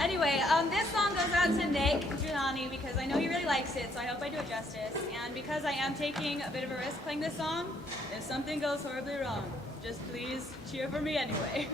Anyway, this song goes out to Nick Giuliani because I know he really likes it, so I hope I do it justice. And because I am taking a bit of a risk playing this song, if something goes horribly wrong, just please cheer for me anyway.